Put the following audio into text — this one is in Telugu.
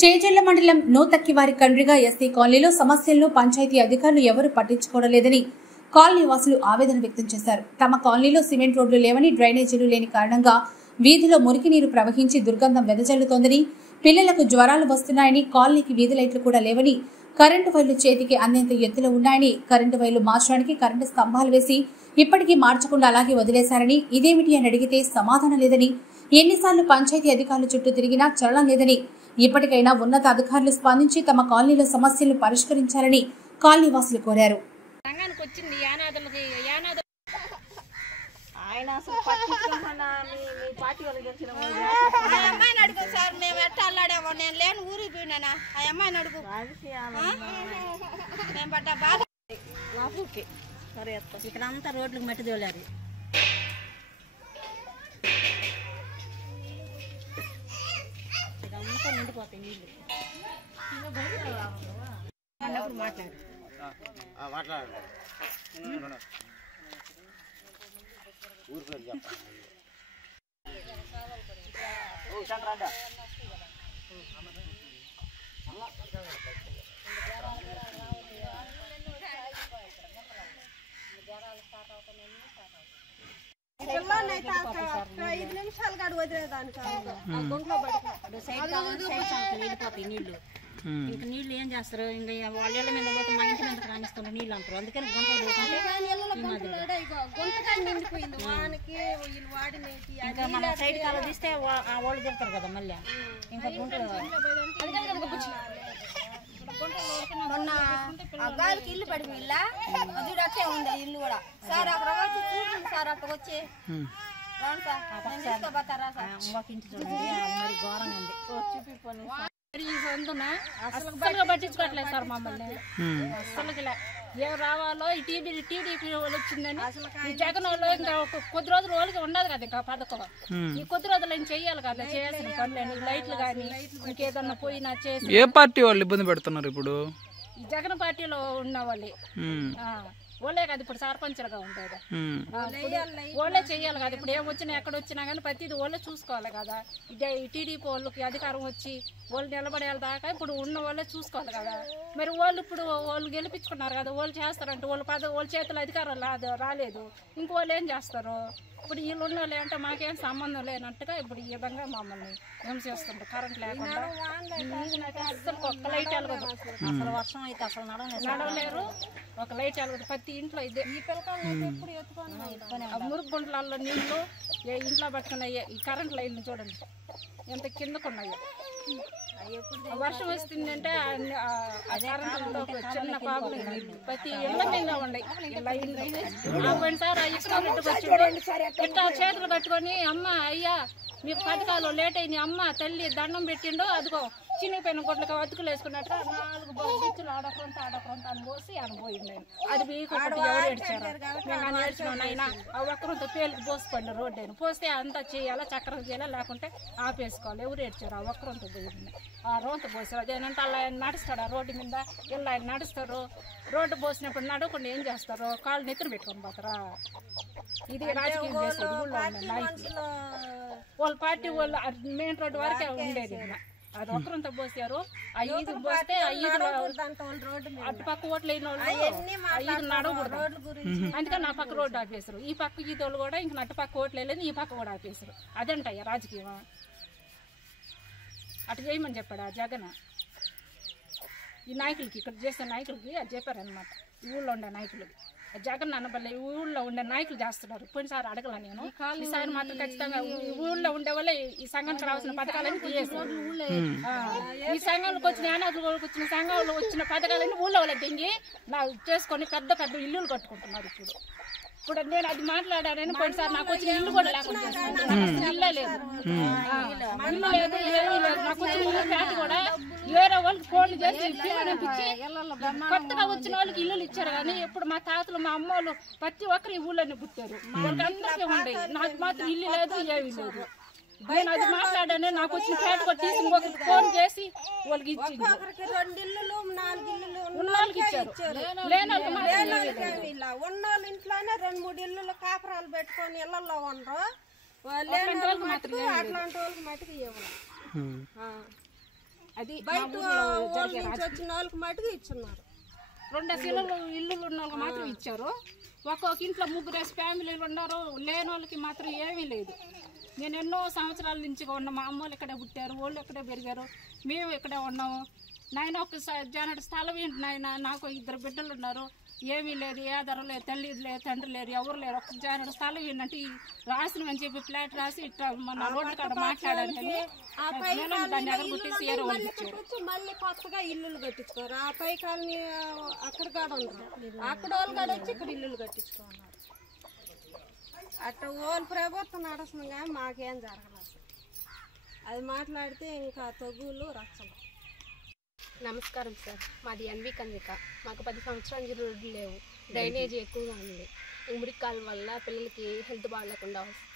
చేజర్ల మండలం నూతక్కివారి కండ్రిగా ఎస్సీ కాలనీలో సమస్యలను పంచాయతీ అధికారులు ఎవరూ పట్టించుకోవడం లేదని కాలనీ వాసులు ఆవేదన వ్యక్తం చేశారు. తమ కాలనీలో సిమెంట్ రోడ్లు లేవని, డ్రైనేజీలు లేని కారణంగా వీధిలో మురికి నీరు ప్రవహించి దుర్గంధం వెదజల్లుతోందని, పిల్లలకు జ్వరాలు వస్తున్నాయని, కాలనీకి వీధి లైట్లు కూడా లేవని, కరెంటు వైర్లు చేతికి అందేంత ఎత్తులో ఉన్నాయని, కరెంటు వైర్లు మార్చడానికి కరెంటు స్తంభాలు వేసి ఇప్పటికీ మార్చకుండా అలాగే వదిలేశారని, ఇదేమిటి అని అడిగితే సమాధానం లేదని, ఎన్నిసార్లు పంచాయతీ అధికారులు చుట్టూ తిరిగినా చలనం లేదని, ఇప్పటికైనా ఉన్నత అధికారులు స్పందించి తమ కాలనీలో సమస్యలను పరిష్కరించాలని కాలనీ వాసులు కోరారు. ఇక్కడంతా రోడ్లకు మట్టి తోలారు. ఇదంతా నిండిపోతాయి నీళ్ళు. అన్నప్పుడు మాట్లాడు పిల్లలైతే 5 నిమిషాలు కాదు వదిలేదానికి గుంట్లో వెళ్ళిపోతాయి నీళ్లు. ఇంకా నీళ్లు ఏం చేస్తారు? ఇంకా వాళ్ళ ఇళ్ళ మీద పోతే మా ఇంటి మీద రాణిస్తున్నారు నీళ్ళు అంటారు. అందుకని నిండిపోయింది వానికి వాడినేటి. ఇంకా మన సైడ్ కాలు తీస్తే వాళ్ళు తిడతారు కదా మళ్ళీ. ఇంకా గుంటలు మొన్న గాలికి ఇల్లు పడిపోయి అట్టే ఉంది ఇల్లు కూడా. సార్ అక్కడ వచ్చి చూడండి సార్, అక్కడ వచ్చి తీసుకోపోతారా సార్? ఇంటి చూడండి మరి ఘోరంగా ఉంది. అసలు పట్టించుకోవట్లేదు సార్ మమ్మల్ని. అసలుకి ఏం రావాలో ఈ టీడీపీ వాళ్ళు వచ్చిందని ఈ జగన్ వాళ్ళు ఇంకా కొద్ది రోజులు వాళ్ళకి ఉండదు కదా ఇంకా పథకం. ఈ కొద్ది రోజులు ఏం చెయ్యాలి కదా, చేయాల్సిన పనులు లైట్లు కానీ ఇంకేదన్నా పోయినా చేసి. ఏ పార్టీ వాళ్ళు ఇబ్బంది పెడుతున్నారు ఇప్పుడు? ఈ జగన్ పార్టీలో ఉన్న వాళ్ళే ఓలే కదా ఇప్పుడు సర్పంచ్లుగా ఉండేది. ఓలే చెయ్యాలి కదా. ఇప్పుడు ఏం వచ్చినా ఎక్కడ వచ్చినా కానీ ప్రతిదీ ఓలే చూసుకోవాలి కదా. ఈ టీడీపీ వాళ్ళకి అధికారం వచ్చి వాళ్ళు నిలబడేయాలి దాకా ఇప్పుడు ఉన్న వాళ్ళే చూసుకోవాలి కదా. మరి వాళ్ళు ఇప్పుడు వాళ్ళు గెలిపించుకున్నారు కదా, వాళ్ళు చేస్తారంటే వాళ్ళ చేతుల అధికారం రాలేదు. ఇంక వాళ్ళు ఏం చేస్తారు? ఇప్పుడు వీళ్ళు ఉన్న వాళ్ళు అంటే మాకేం సంబంధం లేనట్టుగా ఇప్పుడు ఈ విధంగా మమ్మల్ని ఏం చేస్తుంటారు. కరెంట్ లేకుండా అసలు ఒక లైట్ వెలగదు. అసలు వర్షం అయితే అసలు నడవలేరు. ఒక లైట్ వెలగదు ప్రతి ఇంట్లో. ఇదే ఈ మురుగు గుంటలలో నీళ్లు ఇంట్లో పట్టుకున్నాయి. ఈ కరెంట్ లైన్లు చూడండి ఎంత కిందకున్నాయో. వర్షం వస్తుందంటే చిన్న ప్రాబ్లం. ప్రతి ఇళ్ళ మీద ఉన్నాయి పోయినసారి ఇట్లా చేతులు కట్టుకొని అమ్మ అయ్యా మీకు పథకాలు లేట్ అయినాయి అమ్మ తల్లి దండం పెట్టిండో అదిగో చిన్నపోయిన గుడ్లకి అతుకులు వేసుకున్నట్టు 4 బిచ్చులు ఆడకుండా అని పోసి అనుపోయింది. అది మీకు ఒకటి ఎవరు ఏడ్చారు? మేము అని ఏడ్చినాం అయినా ఆ ఒక్కరంతో పేలికి పోసిపోండి రోడ్డు అయినా పోస్తే అంతా చేయాలా చక్రం చేయాలా లేకుంటే ఆపేసుకోవాలి. ఎవరు ఏడ్చారు? ఆ ఒక్కరంతో పోయింది. ఆ రోడ్డు పోసారు. అదేనంటే అలా ఆయన నడుస్తాడు ఆ రోడ్డు మీద ఇలా ఆయన నడుస్తారు. రోడ్డు పోసినప్పుడు నడవకుండా ఏం చేస్తారు? కాళ్ళు నెత్తులు పెట్టుకొని పోతారా? ఇది రాజకీయం చేసేది ఊళ్ళో ఉండే నాయకులు. వాళ్ళ పార్టీ వాళ్ళు మెయిన్ రోడ్డు వరకే ఉండేది. అది ఒక్కరంతా పోసారు. 5 పోస్తే 5 అటు పక్క ఓట్లు అయిన వాళ్ళు 5 నడవకూడదు. అందుకని నా పక్క రోడ్డు ఆపేసారు. ఈ పక్క ఈదోళ్ళు కూడా ఇంక అటు పక్క ఓట్లు వేయలేదు, ఈ పక్క కూడా ఆపేసారు. అదంటయ్యా రాజకీయం. అటు చేయమని చెప్పాడు ఆ జగన్. ఈ నాయకులకి ఇక్కడ చేసే నాయకులకి అది చెప్పారనమాట. ఈ ఊళ్ళో ఉండే నాయకులకి జగన్ అనబల్లే ఊళ్ళో ఉండే నాయకులు చేస్తున్నారు. పోయినసారి అడగల నేను. ఈసారి మాత్రం ఖచ్చితంగా ఊళ్ళో ఉండే వాళ్ళే ఈ సంఘానికి రావాల్సిన పథకాలన్నీ తీసేసారు. ఈ సంఘంలోకి వచ్చిన అనాథులకు వచ్చిన సంఘంలో వచ్చిన పథకాలన్నీ ఊళ్ళో వాళ్ళకి దింగి చేసుకొని పెద్ద పెద్ద ఇల్లులు కట్టుకుంటున్నారు. ఇప్పుడు నేను అది మాట్లాడానని పోయినసారి నాకు వచ్చిన ఇల్లు కూడా లేకుండా ఇల్లే లేదు, ఇల్లు లేదు, ఏమీ లేదు. నాకు వచ్చిన ఇల్లు పేట కూడా వేరే వాళ్ళకి ఫోన్లు చేసి పిలిపించి కొత్తగా వచ్చిన వాళ్ళకి ఇల్లులు ఇచ్చారు. కానీ ఇప్పుడు మా తాతలు మా అమ్మోళ్ళు ప్రతి ఒక్కరు ఈ ఊళ్ళోనే పుట్టారు. వాళ్ళకి అందరికీ ఉండేవి. నాకు మాత్రం ఇల్లు లేదు, ఏమీ లేదు. నేను అది మాట్లాడాను. నాకు వచ్చిన పేట కూడా తీసి ఇంకొకరికి ఫోన్ చేసి వాళ్ళకి ఇచ్చింది. ఉన్నోళ్ళకి ఇచ్చారు, లేని ఉన్నోళ్ళ ఇంట్లోనే 2-3 ఇల్లులు కాపురాలు పెట్టుకొని ఇళ్లలో ఉండరు. అట్లాంటి వాళ్ళకి మటుకు ఇవ్వాలి. అది బయట నుంచి వచ్చిన వాళ్ళకి మటుకు ఇచ్చున్నారు. 2 ఇల్లులు ఉన్న వాళ్ళకి మాత్రం ఇచ్చారు. ఒక్కొక్క ఇంట్లో 3 ఫ్యామిలీలు ఉన్నారు, లేని వాళ్ళకి మాత్రం ఏమీ లేదు. నేను ఎన్నో సంవత్సరాల నుంచి ఉన్న మా అమ్మ వాళ్ళు ఇక్కడే పుట్టారు, వాళ్ళు ఇక్కడే పెరిగారు, మేము ఇక్కడే ఉన్నాము. నాయన ఒక జానటి స్థలం ఏంటి నాయన, నాకు 2 బిడ్డలు ఉన్నారు, ఏమీ లేదు, ఏ ఆధారం లేదు, తల్లి లేదు, తండ్రి లేరు, ఎవరు లేరు, ఒక జానటి స్థలం ఏంటంటే రాసినమని చెప్పి ఫ్లాట్ రాసి ఇట్లా మన రోడ్డు కాడ మాట్లాడాలని దాన్ని ఎగరగొట్టేసి ఏరో వాళ్ళు ఇచ్చారు. మళ్ళీ కొత్తగా ఇల్లులు కట్టించుకోరు. ఆ పై కాలనీ అక్కడ కాడ ఉండరు, అక్కడ వాళ్ళు కాడ వచ్చి ఇక్కడ ఇల్లులు కట్టించుకున్నారు. అట్లా ఓన్ ప్రభుత్వం నడుస్తుంది కానీ మాకేం జరగలేదు. అది మాట్లాడితే ఇంకా తగులు రచ్చలు. నమస్కారం సార్, మాది ఎన్వి కన్విక. మాకు 10 సంవత్సరాల నుంచి రోడ్లు లేవు, డ్రైనేజీ ఎక్కువగా ఉంది. మురికి కాలం వల్ల పిల్లలకి హెల్త్ బాగాలేకుండా వస్తుంది.